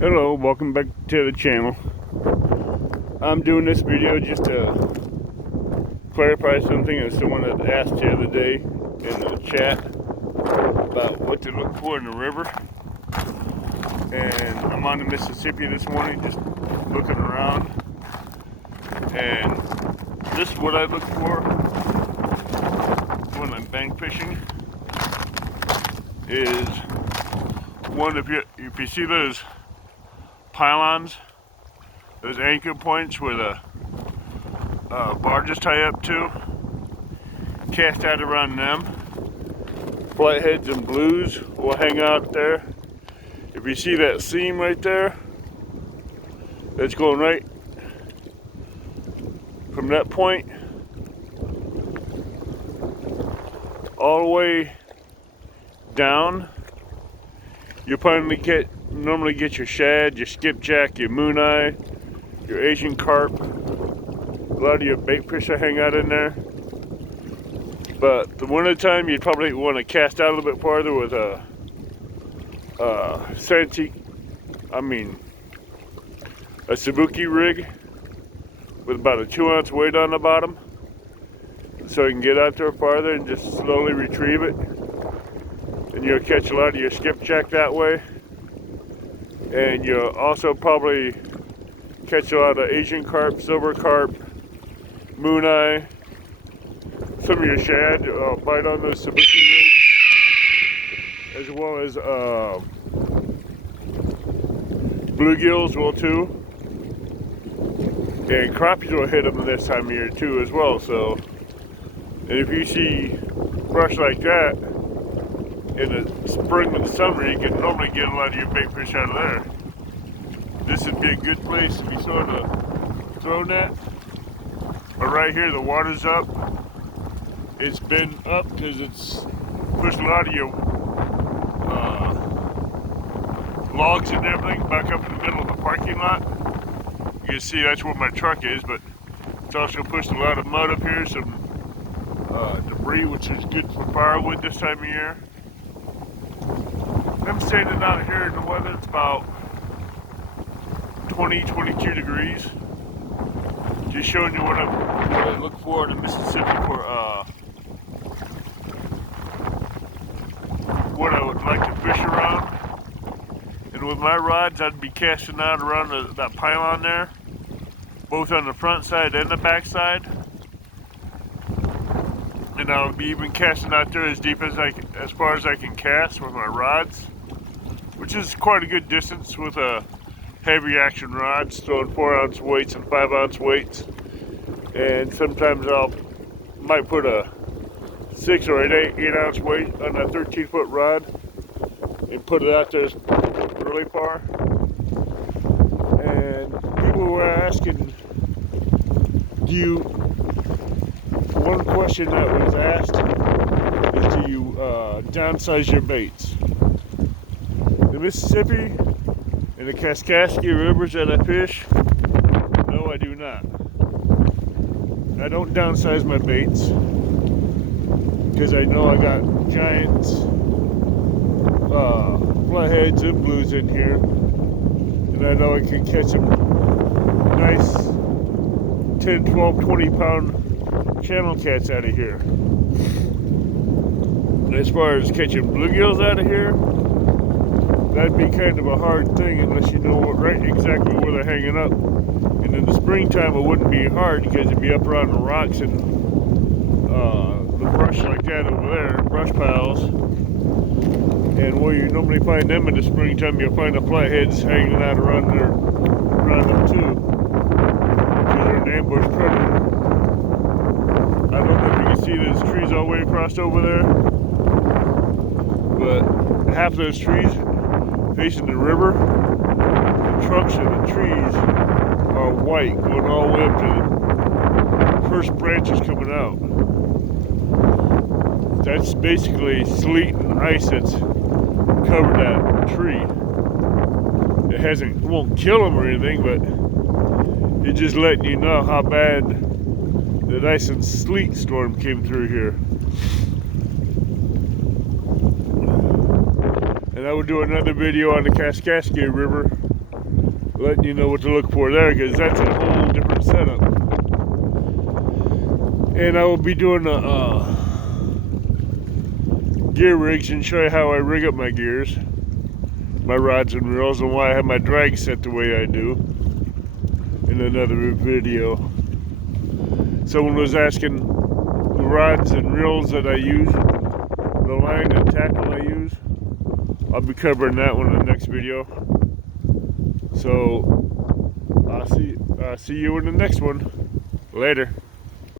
Hello, welcome back to the channel. I'm doing this video just to clarify something that someone had asked the other day in the chat about what to look for in the river. And I'm on the Mississippi this morning just looking around, and this is what I look for when I'm bank fishing. Is one, if you see those pylons, those anchor points where the barges tie up to, cast out around them. Flatheads and blues will hang out there. If you see that seam right there, that's going right from that point all the way down. You'll normally get your shad, your skipjack, your moon eye, your Asian carp. A lot of your bait fish that hang out in there. But the winter time, you'd probably want to cast out a little bit farther with a Sabuki rig with about a 2-ounce weight on the bottom, so you can get out there farther and just slowly retrieve it. And you'll catch a lot of your skipjack that way. And you'll also probably catch a lot of Asian carp, silver carp, moon eye, some of your shad bite on those Sabuki rigs, as well as bluegills will too. And crappies will hit them this time of year too as well. So, and if you see brush like that in the spring and the summer, you can normally get a lot of your bait fish out of there. This would be a good place to be sort of throw net. But right here, the water's up. It's been up because it's pushed a lot of your logs and everything back up in the middle of the parking lot. You can see that's where my truck is, but it's also pushed a lot of mud up here, some debris, which is good for firewood this time of year. I'm standing out here in the weather. It's about 20-22 degrees. Just showing you what I look for in the Mississippi for what I would like to fish around. And with my rods, I'd be casting out around that pylon there, both on the front side and the back side. And I'll be even casting out there as deep as far as I can cast with my rods, which is quite a good distance with a heavy action rods, throwing 4-ounce weights and 5-ounce weights. And sometimes might put a 6 or an 8-ounce weight on a 13-foot rod and put it out there really far. And people were asking, one question that was asked is, do you downsize your baits? The Mississippi and the Kaskaskia rivers that I fish, no, I do not. I don't downsize my baits because I know I got giants, flatheads and blues in here, and I know I can catch some nice 10, 12, 20 pound channel cats out of here. And as far as catching bluegills out of here, that'd be kind of a hard thing unless you know exactly where they're hanging up. And in the springtime, it wouldn't be hard because it'd be up around the rocks and the brush like that over there, brush piles. And where you normally find them in the springtime, you'll find the flatheads hanging out around them too, because they're an ambush predator. I don't know if you can see those trees all the way across over there, but half of those trees facing the river, the trunks of the trees are white, going all the way up to the first branches coming out. That's basically sleet and ice that's covered that tree. It won't kill them or anything, but it's just letting you know how bad the ice and sleet storm came through here. And I will do another video on the Kaskaskia River letting you know what to look for there, because that's a whole different setup. And I will be doing a gear rigs and show you how I rig up my gears, my rods and reels, and why I have my drag set the way I do in another video. Someone was asking the rods and reels that I use, the line and tackle I use. I'll be covering that one in the next video. So I'll see you in the next one. Later.